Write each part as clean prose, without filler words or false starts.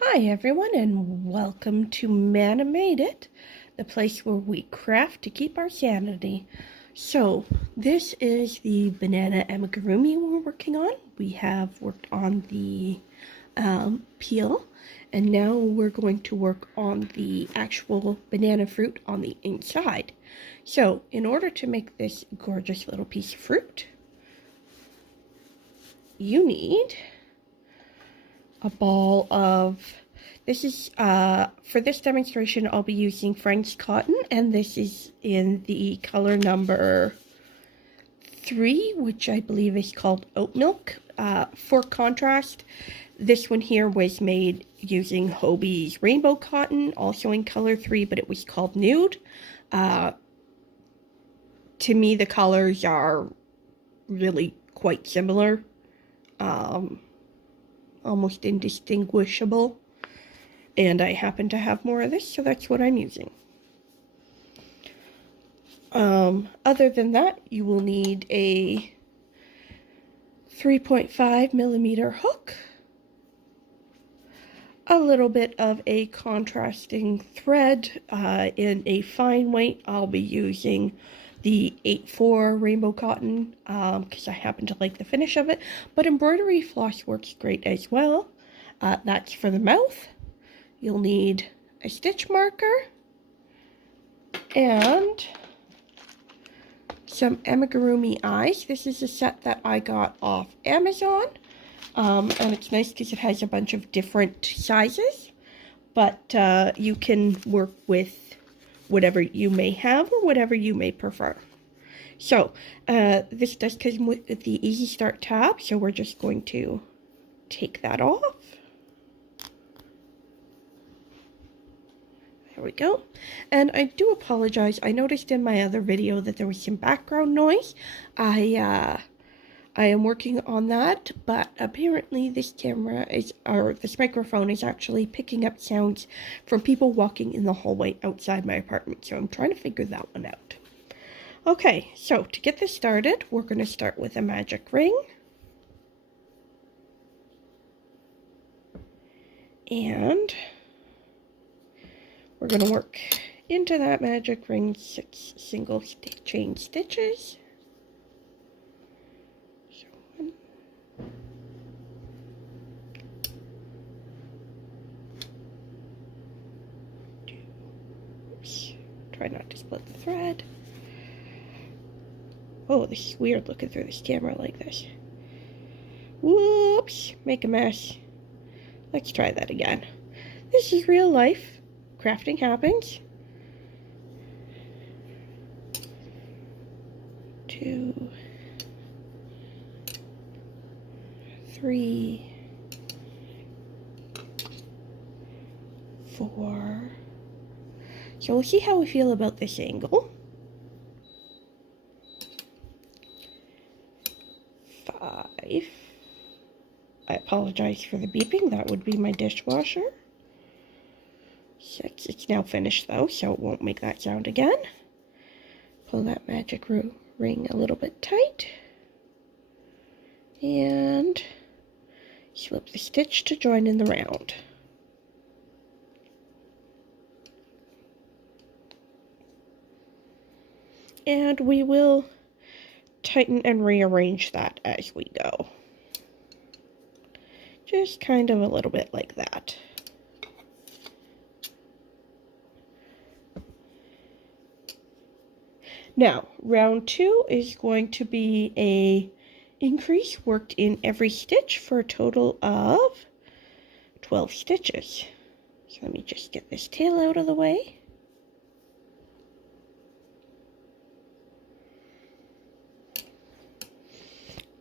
Hi everyone and welcome to Mana Made It, the place where we craft to keep our sanity. So this is the banana amigurumi we're working on. We have worked on the peel and now we're going to work on the actual banana fruit on the inside. So in order to make this gorgeous little piece of fruit, you need a ball of, this is, for this demonstration, I'll be using French cotton, and this is in the color number 3, which I believe is called oat milk. For contrast, this one here was made using Hobie's rainbow cotton, also in color 3, but it was called nude. To me, the colors are really quite similar. Almost indistinguishable, and I happen to have more of this, so that's what I'm using. Other than that, you will need a 3.5mm hook, a little bit of a contrasting thread in a fine weight. I'll be using the 8/4 rainbow cotton because I happen to like the finish of it, but embroidery floss works great as well. That's for the mouth. You'll need a stitch marker and some amigurumi eyes. This is a set that I got off Amazon, and it's nice because it has a bunch of different sizes, but you can work with whatever you may have or whatever you may prefer. So this does come with the Easy Start tab, so we're just going to take that off. There we go. And I do apologize. I noticed in my other video that there was some background noise. I am working on that, but apparently this camera is, or this microphone is actually picking up sounds from people walking in the hallway outside my apartment, so I'm trying to figure that one out. Okay, so to get this started, we're going to start with a magic ring. And we're going to work into that magic ring 6 single chain stitches. So 1, 2, oops, try not to split the thread. Oh, this is weird looking through this camera like this. Whoops, make a mess. Let's try that again. This is real life. Crafting happens. 2, 3, 4. So we'll see how we feel about this angle. 5. I apologize for the beeping. That would be my dishwasher. 6. It's now finished though, so it won't make that sound again. Pull that magic ring a little bit tight. And slip the stitch to join in the round. And we will tighten and rearrange that as we go. Just kind of a little bit like that. Now, round 2 is going to be a increase worked in every stitch for a total of 12 stitches. So let me just get this tail out of the way.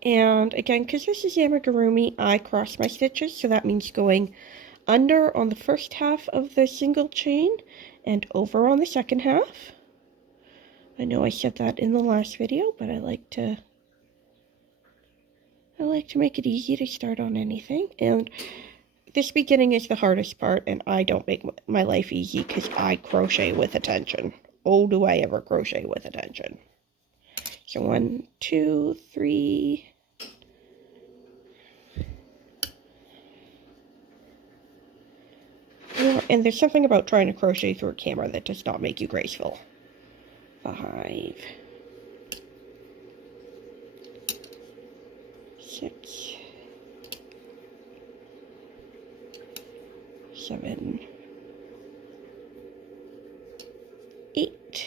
And again, because this is amigurumi, I cross my stitches, so that means going under on the first half of the single chain and over on the second half. I know I said that in the last video, but I like to make it easy to start on anything. And this beginning is the hardest part, and I don't make my life easy because I crochet with attention. Oh, do I ever crochet with attention. So 1, 2, 3, And there's something about trying to crochet through a camera that does not make you graceful. 5, 6, 7, 8,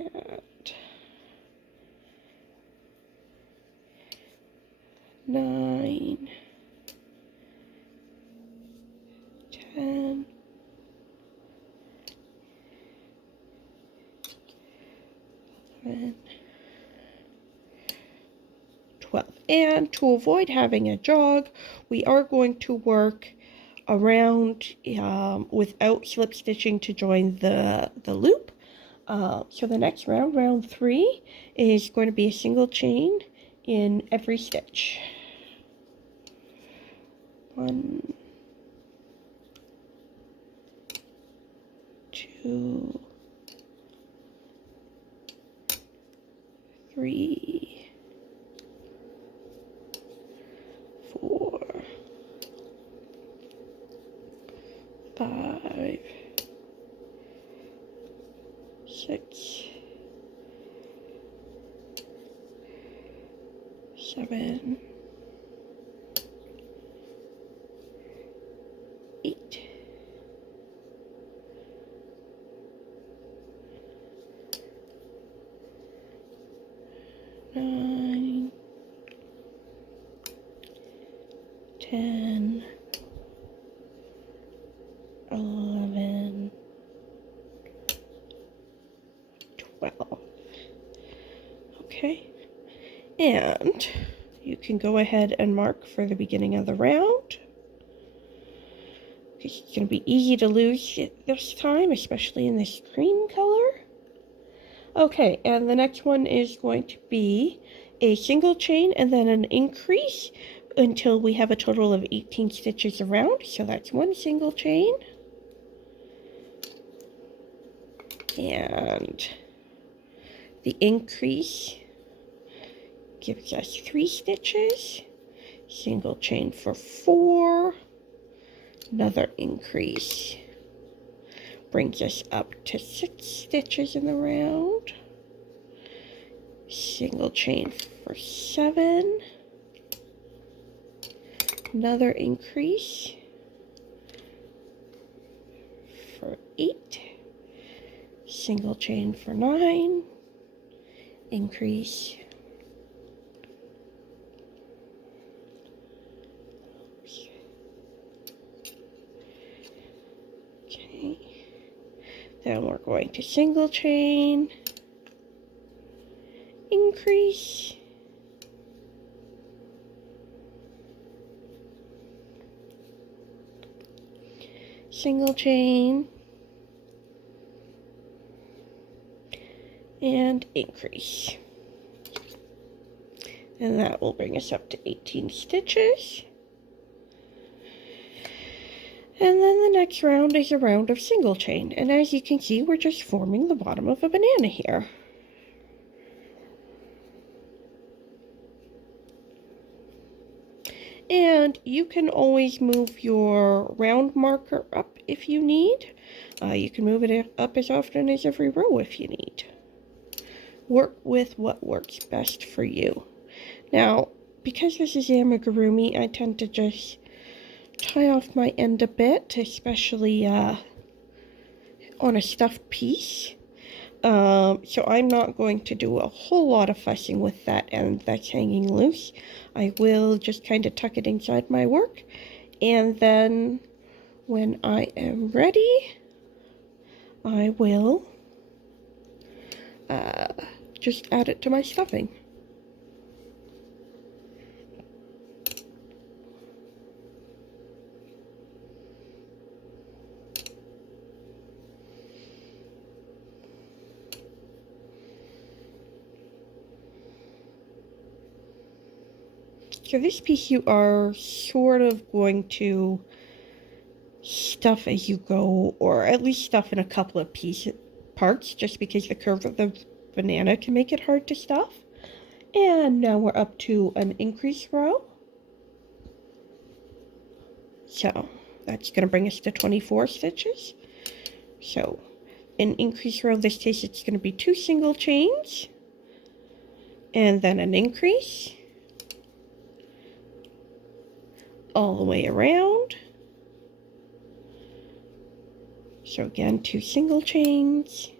and 9, 10, 11, 12. And to avoid having a jog, we are going to work around without slip stitching to join the loop. So the next round, round 3, is going to be a single chain in every stitch. 1, 2, 3, 4, 5, 6, 7, 8, 9, 10, 11, 12. Okay, and you can go ahead and mark for the beginning of the round. It's going to be easy to lose it this time, especially in this green color. Okay, and the next one is going to be a single chain and then an increase until we have a total of 18 stitches around. So that's one single chain. And the increase gives us 3 stitches. Single chain for 4. Another increase brings us up to 6 stitches in the round. Single chain for 7. Another increase for 8. Single chain for 9. Increase. Okay. Then we're going to single chain. Increase. Single chain. And increase. And that will bring us up to 18 stitches. And then the next round is a round of single chain. And as you can see, we're just forming the bottom of a banana here. And you can always move your round marker up if you need. You can move it up as often as every row if you need. Work with what works best for you. Now, because this is amigurumi, I tend to just tie off my end a bit, especially on a stuffed piece. So I'm not going to do a whole lot of fussing with that end that's hanging loose. I will just kind of tuck it inside my work, and then when I am ready, I will just add it to my stuffing. So this piece you are sort of going to stuff as you go, or at least stuff in a couple of parts, just because the curve of the banana can make it hard to stuff. And now we're up to an increase row. So That's going to bring us to 24 stitches. So in increase row, this case, it's going to be 2 single chains and then an increase all the way around. So again, 2 single chains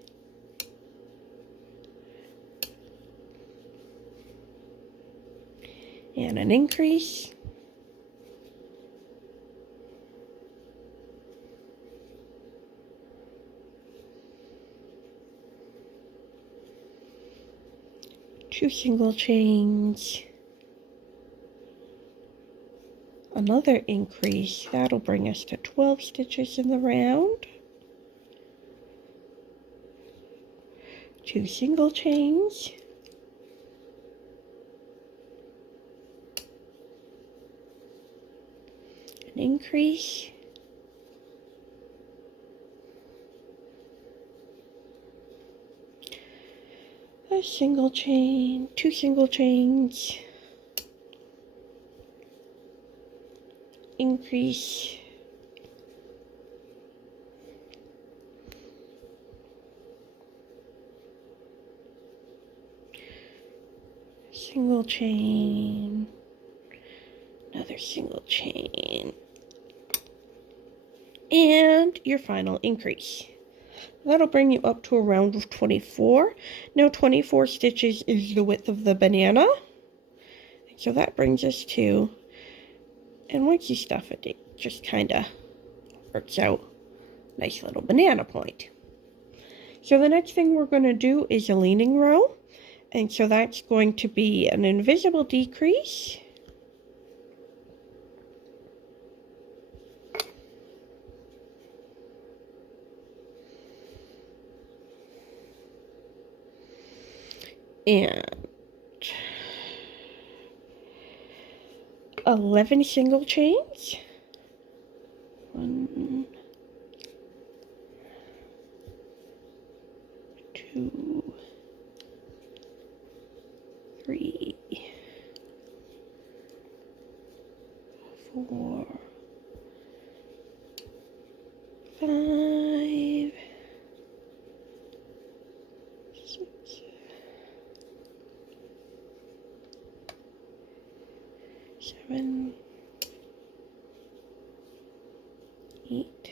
and an increase. Two single chains, another increase. That'll bring us to 12 stitches in the round. 2 single chains, an increase, a single chain, 2 single chains, increase, single chain, another single chain, and your final increase. That'll bring you up to a round of 24. Now 24 stitches is the width of the banana. So that brings us to, and once you stuff it, it just kind of works out. Nice little banana point. So the next thing we're going to do is a leaning row. And so that's going to be an invisible decrease. And 11 single chains. 1, 2, 3, 4, 5, 6, 7, 8, 9.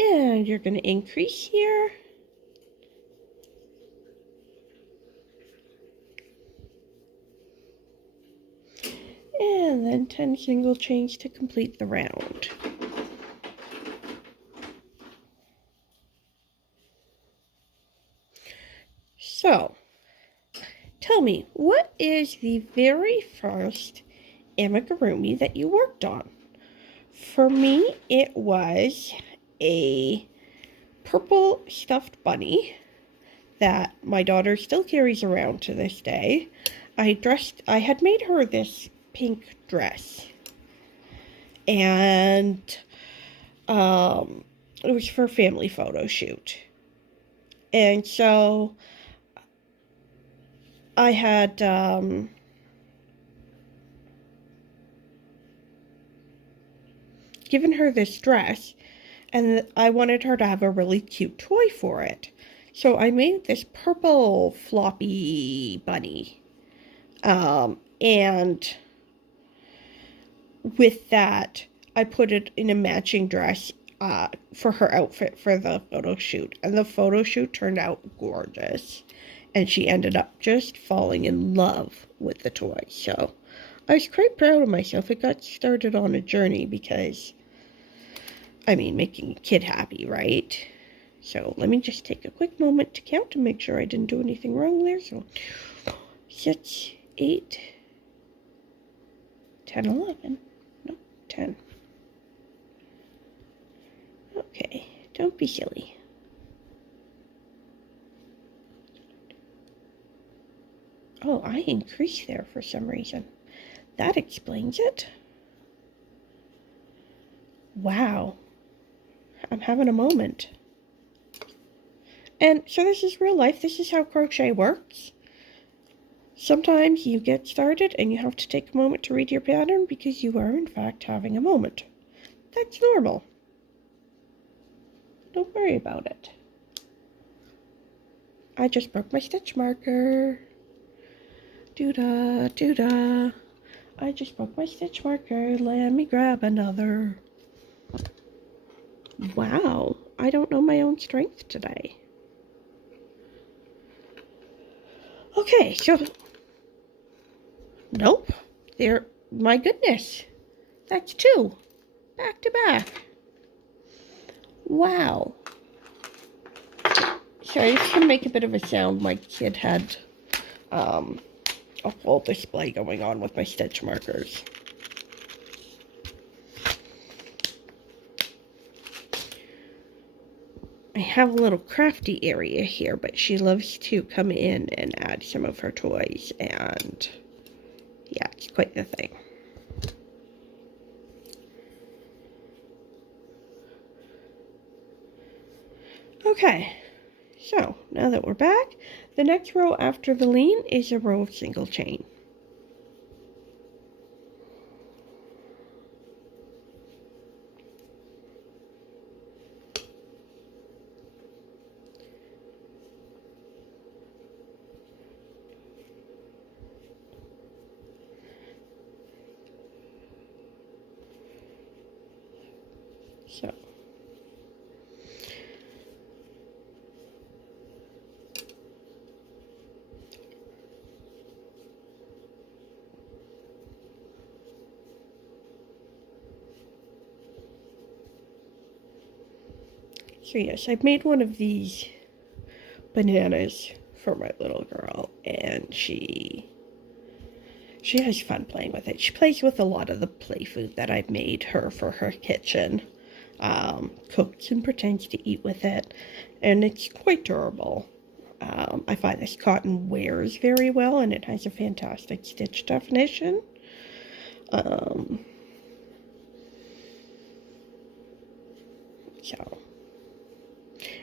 And you're going to increase here. And then 10 single chains to complete the round. So, tell me, what is the very first amigurumi that you worked on? For me, it was a purple stuffed bunny that my daughter still carries around to this day. I had made her this pink dress, and it was for a family photo shoot. And so I had given her this dress, and I wanted her to have a really cute toy for it. So I made this purple floppy bunny. And with that, I put it in a matching dress for her outfit for the photo shoot. And the photo shoot turned out gorgeous. And she ended up just falling in love with the toy. So I was quite proud of myself. It got started on a journey because, I mean, making a kid happy, right? So let me just take a quick moment to count to make sure I didn't do anything wrong there. So 6, 8, 10, 11. No, 10. Okay, don't be silly. Oh, I increased there for some reason. That explains it. Wow. I'm having a moment. And so this is real life. This is how crochet works. Sometimes you get started and you have to take a moment to read your pattern because you are in fact having a moment. That's normal. Don't worry about it. I just broke my stitch marker. Doo-da, doo-da. I just broke my stitch marker. Let me grab another. Wow, I don't know my own strength today. Okay, so... Nope. There, my goodness. That's 2. Back to back. Wow. Sorry, this can make a bit of a sound. My kid had a full display going on with my stitch markers. I have a little crafty area here, but she loves to come in and add some of her toys, and yeah, it's quite the thing. Okay, so now that we're back, the next row after the lean is a row of single chain. So yes, I've made one of these bananas for my little girl, and she has fun playing with it. She plays with a lot of the play food that I've made her for her kitchen. Cooks and pretends to eat with it, and it's quite durable. I find this cotton wears very well, and it has a fantastic stitch definition.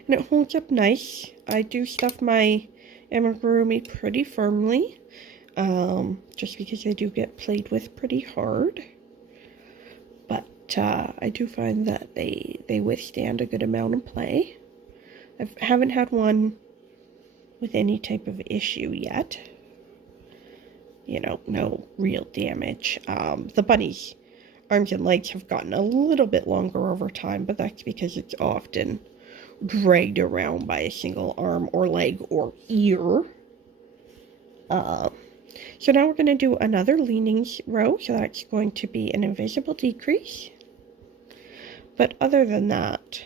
And it holds up nice. I do stuff my amigurumi pretty firmly, just because they do get played with pretty hard. But I do find that they withstand a good amount of play. I haven't had one with any type of issue yet. You know, no real damage. The bunny's arms and legs have gotten a little bit longer over time, but that's because it's often dragged around by a single arm or leg or ear. So now we're going to do another leanings row, so that's going to be an invisible decrease. But other than that,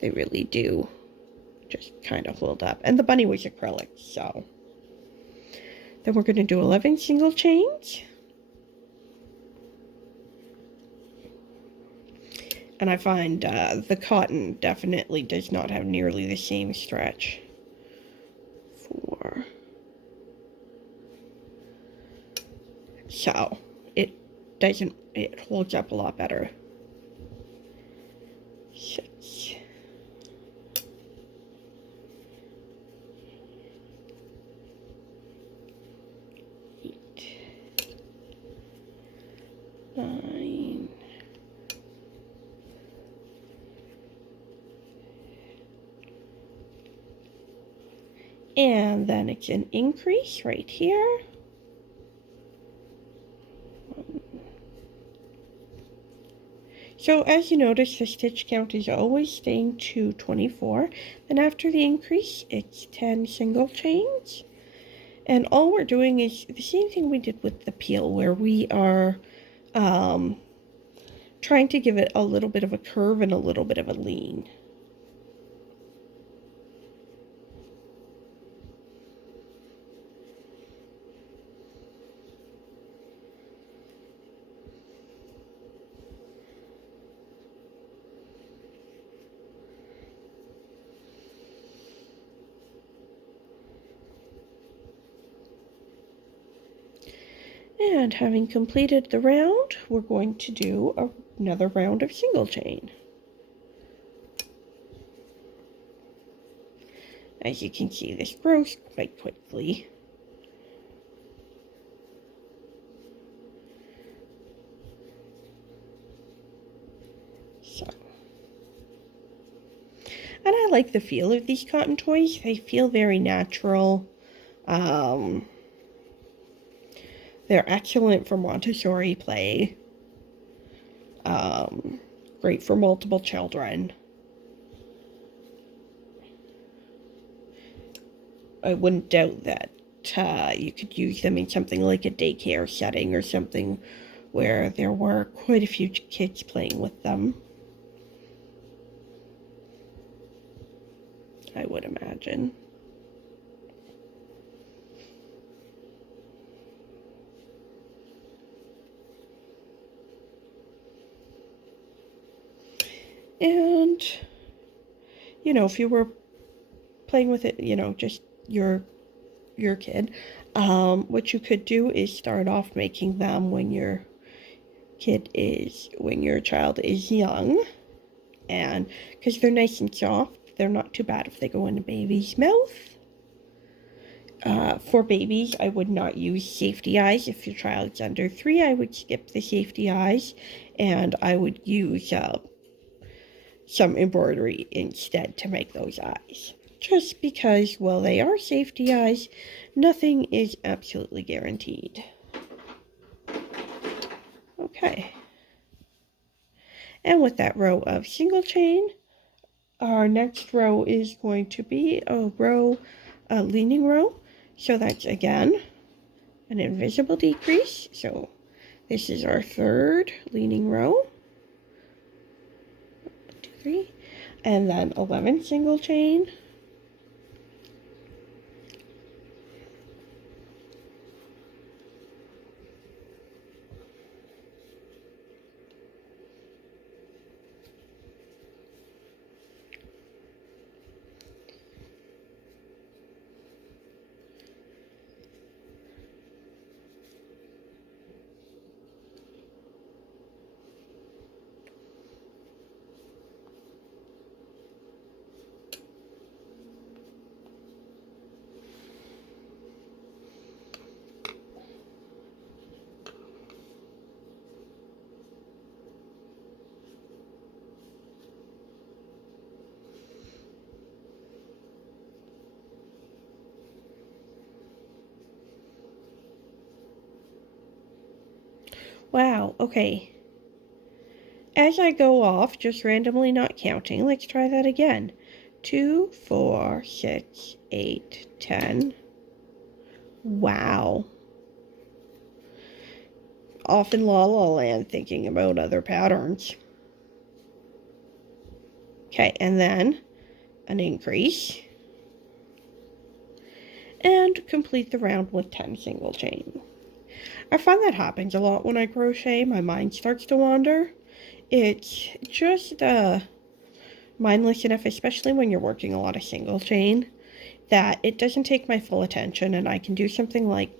they really do just kind of hold up. And the bunny was acrylic, so. Then we're going to do 11 single chains. And I find the cotton definitely does not have nearly the same stretch. 4. So, it holds up a lot better. 6. 8. 9. And then it's an increase right here. So as you notice, the stitch count is always staying to 24. And after the increase, it's 10 single chains. And all we're doing is the same thing we did with the peel, where we are trying to give it a little bit of a curve and a little bit of a lean. And having completed the round, we're going to do another round of single chain. As you can see, this grows quite quickly. So, and I like the feel of these cotton toys. They feel very natural. They're excellent for Montessori play. Great for multiple children. I wouldn't doubt that you could use them in something like a daycare setting or something where there were quite a few kids playing with them. I would imagine. And, you know, if you were playing with it, you know, just your kid, what you could do is start off making them when your child is young, and because they're nice and soft, they're not too bad if they go in a baby's mouth. For babies, I would not use safety eyes. If your child's under 3, I would skip the safety eyes, and I would use some embroidery instead to make those eyes. Just because, well, they are safety eyes, nothing is absolutely guaranteed. Okay. And with that row of single chain, our next row is going to be a leaning row. So that's, again, an invisible decrease. So this is our third leaning row. 1, 2, 3. And then 11 single chain. Wow, okay. As I go off, just randomly not counting, let's try that again. 2, 4, 6, 8, 10. Wow. Off in La La Land thinking about other patterns. Okay, and then an increase. And complete the round with 10 single chain. I find that happens a lot when I crochet. My mind starts to wander. It's just mindless enough, especially when you're working a lot of single chain, that it doesn't take my full attention, and I can do something like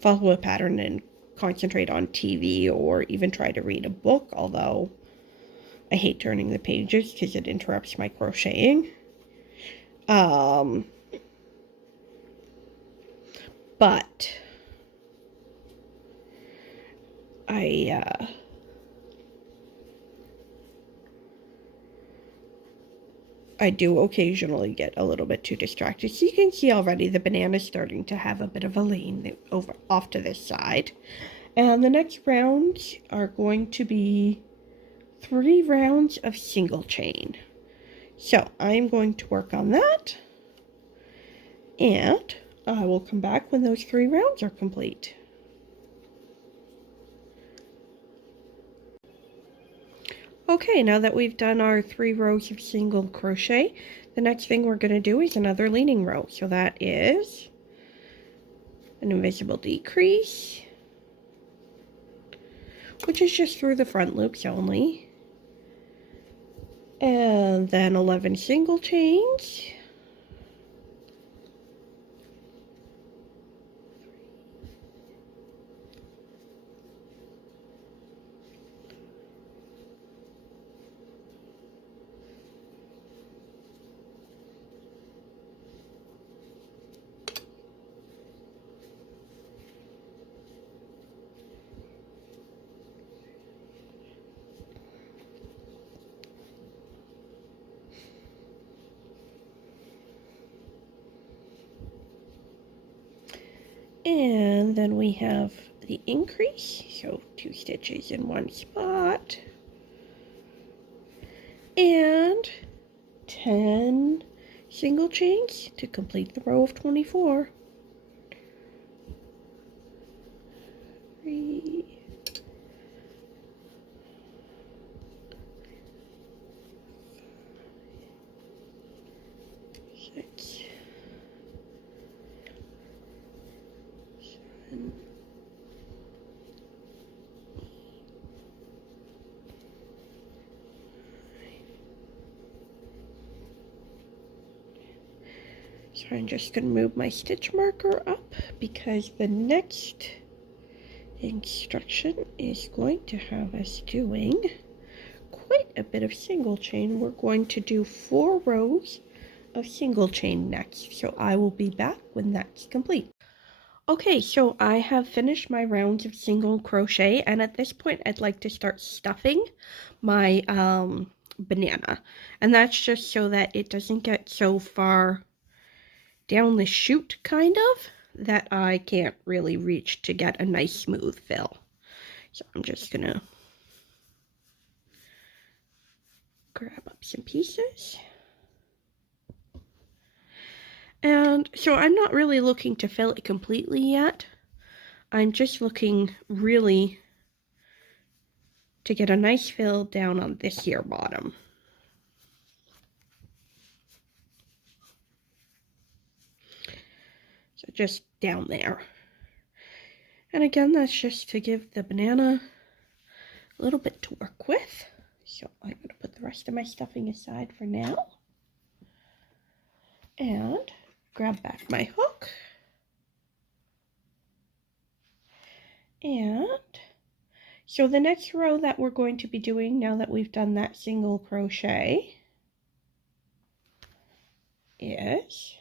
follow a pattern and concentrate on TV or even try to read a book, although I hate turning the pages because it interrupts my crocheting. But I do occasionally get a little bit too distracted. So you can see already the banana's starting to have a bit of a lean over off to this side. And the next rounds are going to be 3 rounds of single chain. So I'm going to work on that. And I will come back when those 3 rounds are complete. Okay, now that we've done our 3 rows of single crochet, the next thing we're going to do is another leaning row. So that is an invisible decrease, which is just through the front loops only. And then 11 single chains. And then we have the increase, so 2 stitches in one spot, and 10 single chains to complete the row of 24. 3, 6, 7, so I'm just going to move my stitch marker up because the next instruction is going to have us doing quite a bit of single chain. We're going to do 4 rows of single chain next, so I will be back when that's complete. Okay, so I have finished my rounds of single crochet, and at this point I'd like to start stuffing my banana, and that's just so that it doesn't get so far down the chute, kind of, that I can't really reach to get a nice smooth fill. So I'm just gonna grab up some pieces. And so I'm not really looking to fill it completely yet. I'm just looking really to get a nice fill down on this here bottom. So just down there. And again, that's just to give the banana a little bit to work with. So I'm going to put the rest of my stuffing aside for now. And grab back my hook. And so the next row that we're going to be doing now that we've done that single crochet is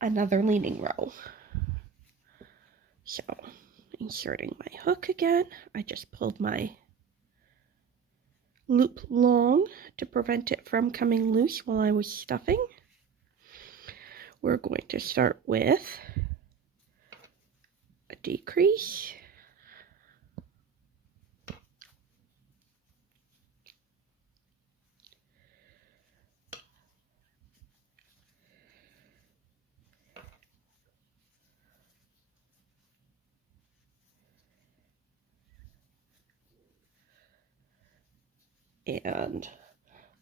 another leaning row. So inserting my hook again, I just pulled my loop long to prevent it from coming loose while I was stuffing. We're going to start with a decrease, and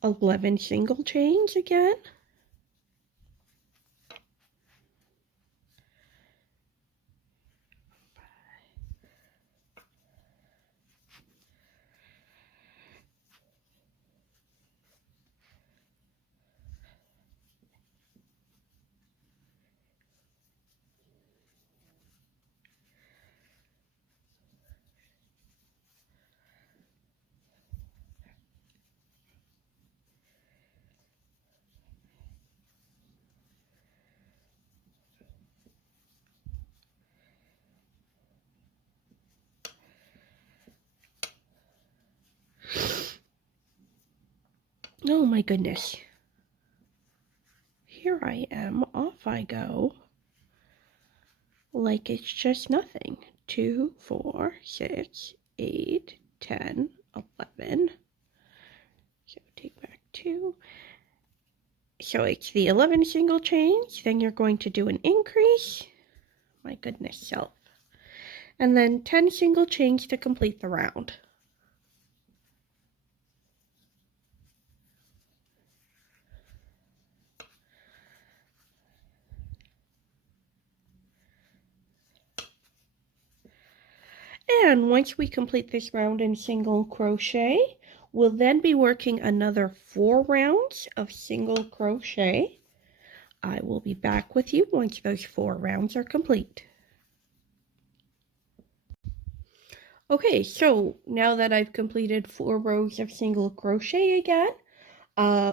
11 single chains again. Oh my goodness. Here I am, off I go, like it's just nothing. 2, 4, 6, 8, 10, 11. So take back 2. So it's the 11 single chains, then you're going to do an increase. My goodness self. And then 10 single chains to complete the round. And once we complete this round in single crochet, we'll then be working another 4 rounds of single crochet. I will be back with you once those 4 rounds are complete. Okay, so now that I've completed 4 rows of single crochet again,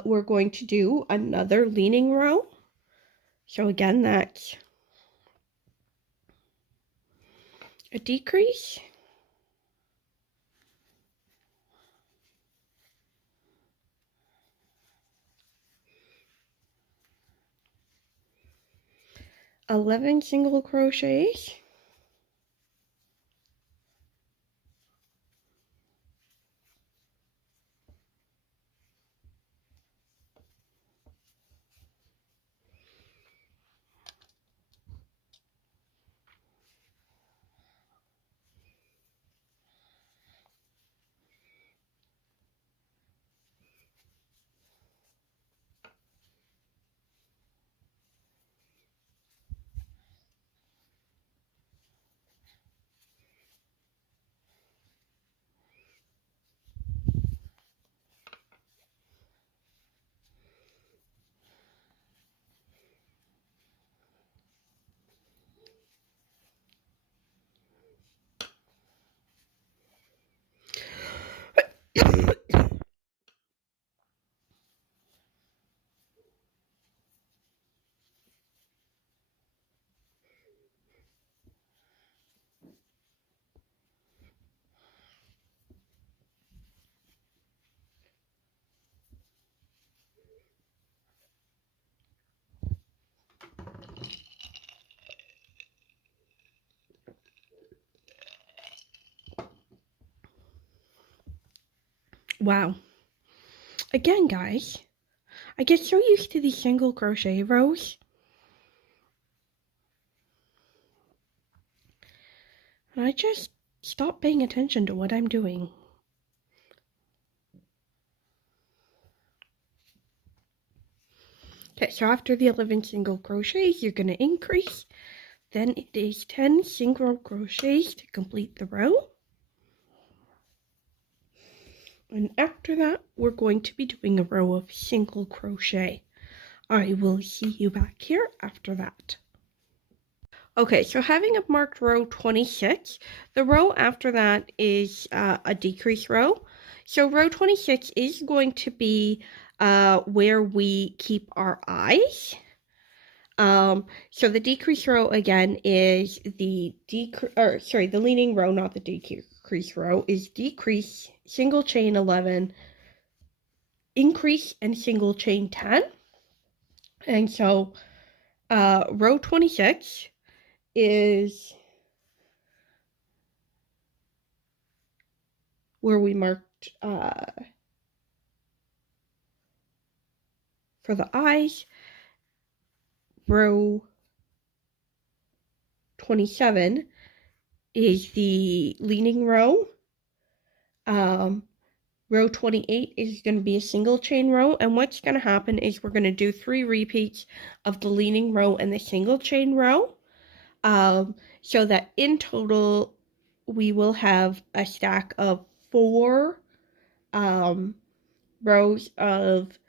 we're going to do another leaning row. So again, that's a decrease, 11 single crochets. Wow. Again, guys, I get so used to these single crochet rows. And I just stop paying attention to what I'm doing. Okay, so after the 11 single crochets, you're going to increase. Then it is 10 single crochets to complete the row. And after that, we're going to be doing a row of single crochet. I will see you back here after that. Okay, so having up marked row 26, the row after that is a decrease row. So row 26 is going to be where we keep our eyes. So the decrease row again is the the leading row, not the decrease row, is decrease, single chain 11, increase, and single chain 10. And so row 26 is where we marked for the eyes. Row 27 is the leading row. Row 28 is going to be a single chain row, and what's going to happen is we're going to do 3 repeats of the leading row and the single chain row, so that in total we will have a stack of 4 rows of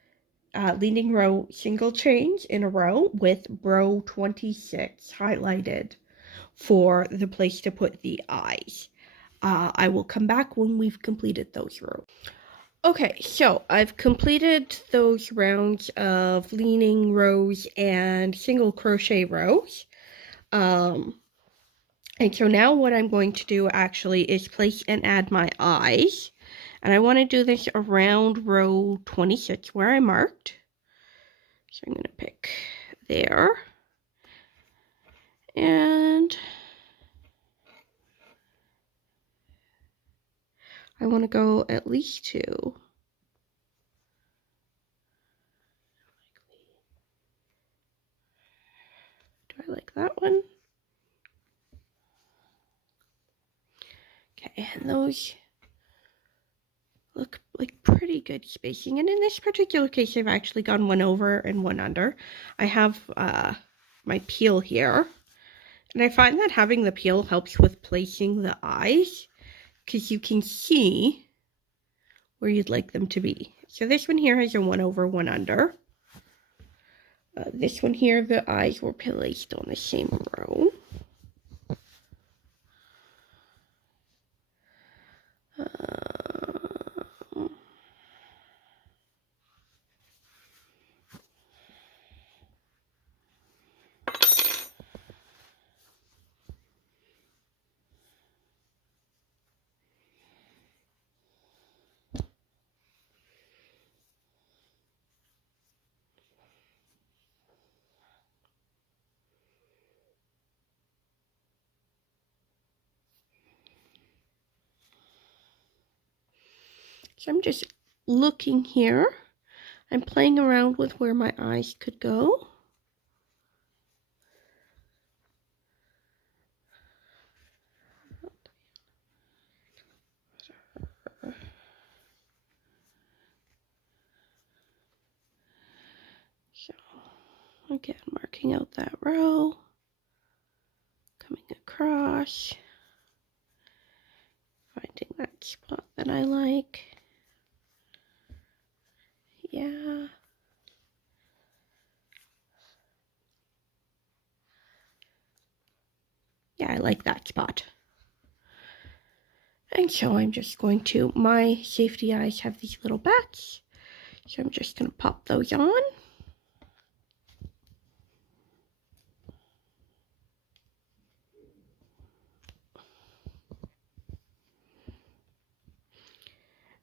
leading row single chains in a row with row 26 highlighted for the place to put the eyes. I will come back when we've completed those rows. Okay, so I've completed those rounds of leading rows and single crochet rows. And so now what I'm going to do actually is place and add my eyes. And I want to do this around row 26 where I marked. So I'm going to pick there. And I want to go at least 2. Do I like that one? Okay, and those look like pretty good spacing. And in this particular case, I've actually gone one over and one under. I have my peel here. And I find that having the peel helps with placing the eyes, because you can see where you'd like them to be. So this one here has a 1 over, 1 under. This one here, the eyes were placed on the same row. So I'm just looking here. I'm playing around with where my eyes could go. So again, marking out that row, coming across, finding that spot that I like. Yeah. Yeah, I like that spot. And so I'm just going to, my safety eyes have these little bats, so I'm just going to pop those on.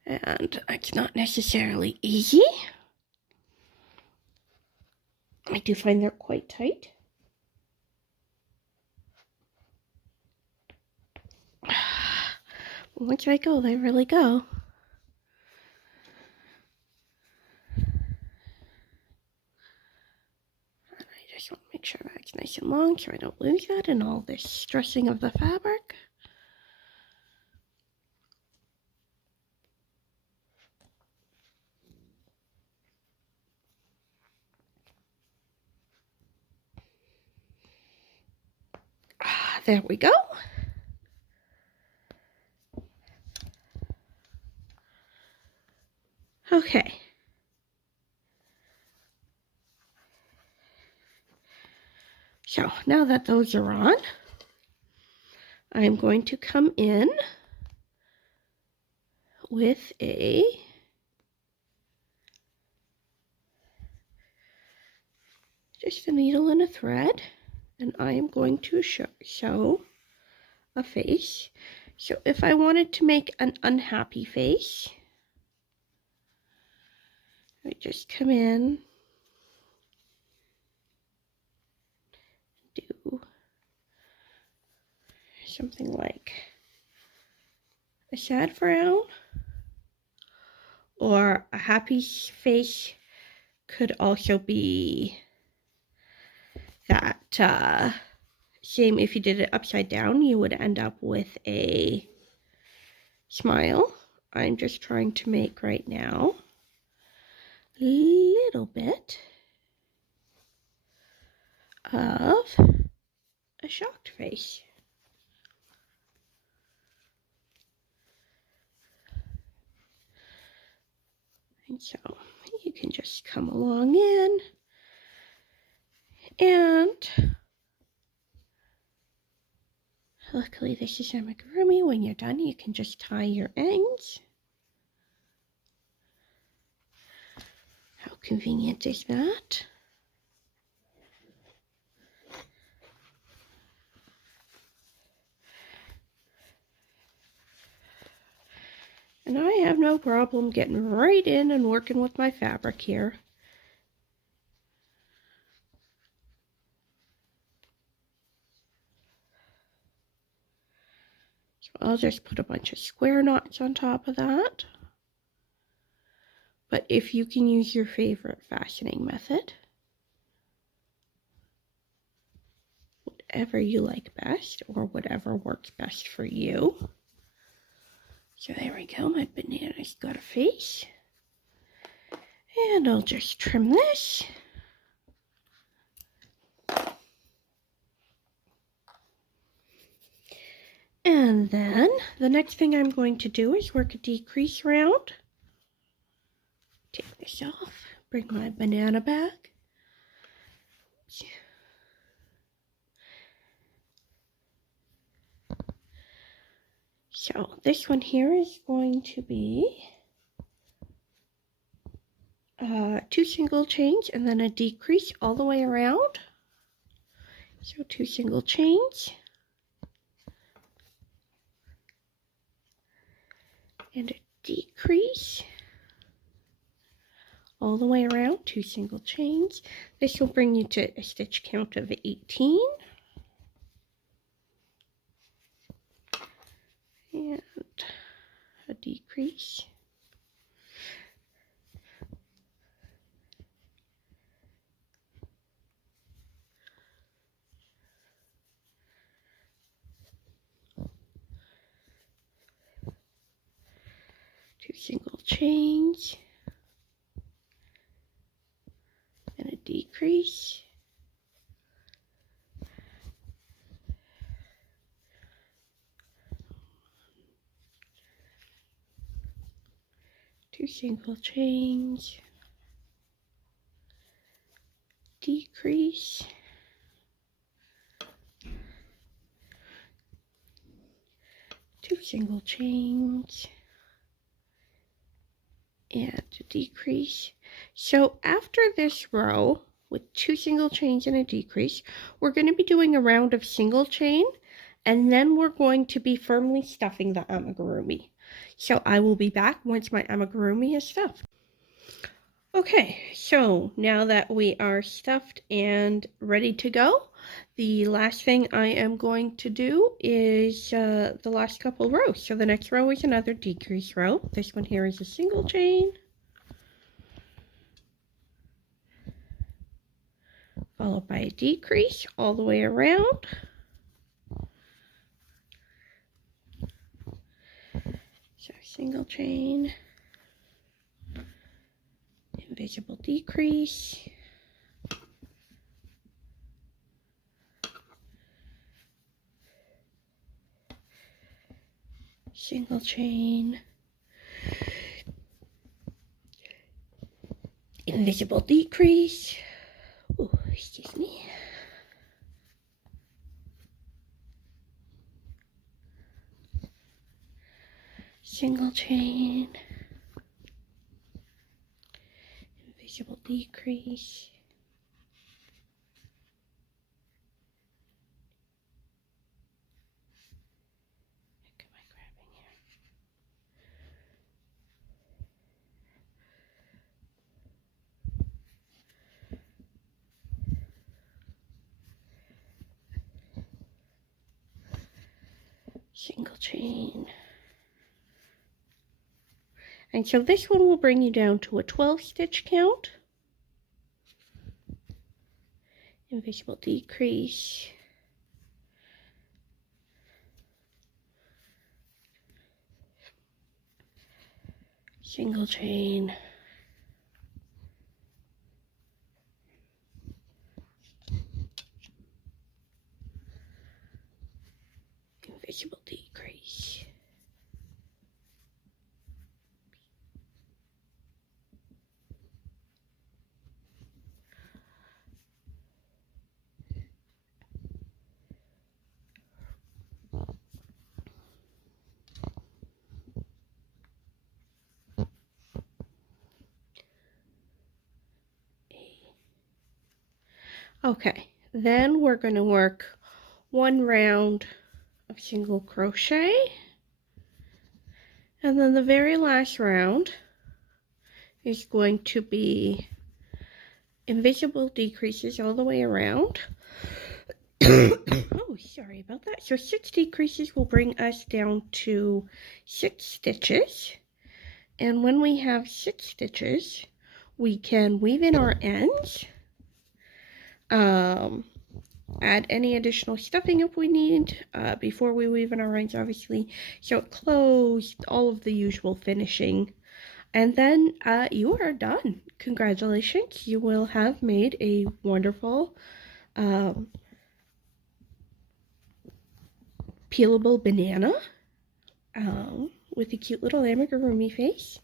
And it's not necessarily easy. I do find they're quite tight. Once I go, they really go. And I just want to make sure that's nice and long so I don't lose that in all this stressing of the fabric. There we go. Okay. So now that those are on, I'm going to come in with just a needle and a thread, and I am going to show a face. So if I wanted to make an unhappy face, I just come in, do something like a sad frown, or a happy face could also be that same, if you did it upside down, you would end up with a smile. I'm just trying to make right now a little bit of a shocked face. And so you can just come along in, and luckily this is amigurumi. When you're done, you can just tie your ends. How convenient is that? And I have no problem getting right in and working with my fabric here. So I'll just put a bunch of square knots on top of that. But if you can use your favorite fastening method, whatever you like best or whatever works best for you. So there we go, my banana's got a face. And I'll just trim this. And then the next thing I'm going to do is work a decrease round. Take this off, bring my banana back. So this one here is going to be 2 single chains and then a decrease all the way around. So 2 single chains and a decrease all the way around, 2 single chains. This will bring you to a stitch count of 18. And a decrease. single chains and a decrease. Two single chains, decrease, two single chains, and a decrease. So after this row with two single chains and a decrease, we're going to be doing a round of single chain, and then we're going to be firmly stuffing the amigurumi. So I will be back once my amigurumi is stuffed. Okay, so now that we are stuffed and ready to go, the last thing I am going to do is the last couple rows. So the next row is another decrease row. This one here is a single chain, followed by a decrease all the way around. So single chain, invisible decrease, single chain, invisible decrease, ooh, excuse me, single chain, invisible decrease, what am I grabbing here? Single chain. And so this one will bring you down to a 12 stitch count. Invisible decrease. Single chain. Invisible decrease. Okay, then we're going to work one round of single crochet, and then the very last round is going to be invisible decreases all the way around. Oh, sorry about that. So 6 decreases will bring us down to 6 stitches, and when we have 6 stitches, we can weave in our ends, add any additional stuffing if we need before we weave in our ends, obviously, so it closed, all of the usual finishing, and then you are done. Congratulations, you will have made a wonderful peelable banana with a cute little amigurumi face.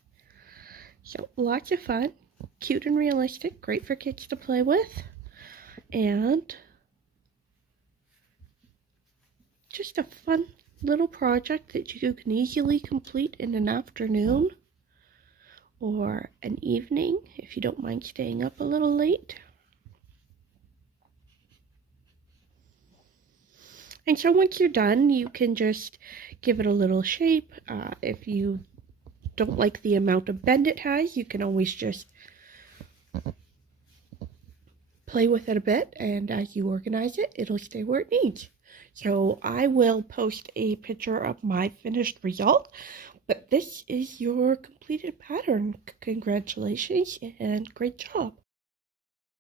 So lots of fun, cute and realistic, great for kids to play with, and just a fun little project that you can easily complete in an afternoon or an evening if you don't mind staying up a little late. And so once you're done, you can just give it a little shape. If you don't like the amount of bend it has, you can always just play with it a bit, and as you organize it, it'll stay where it needs. So I will post a picture of my finished result, but this is your completed pattern. Congratulations and great job.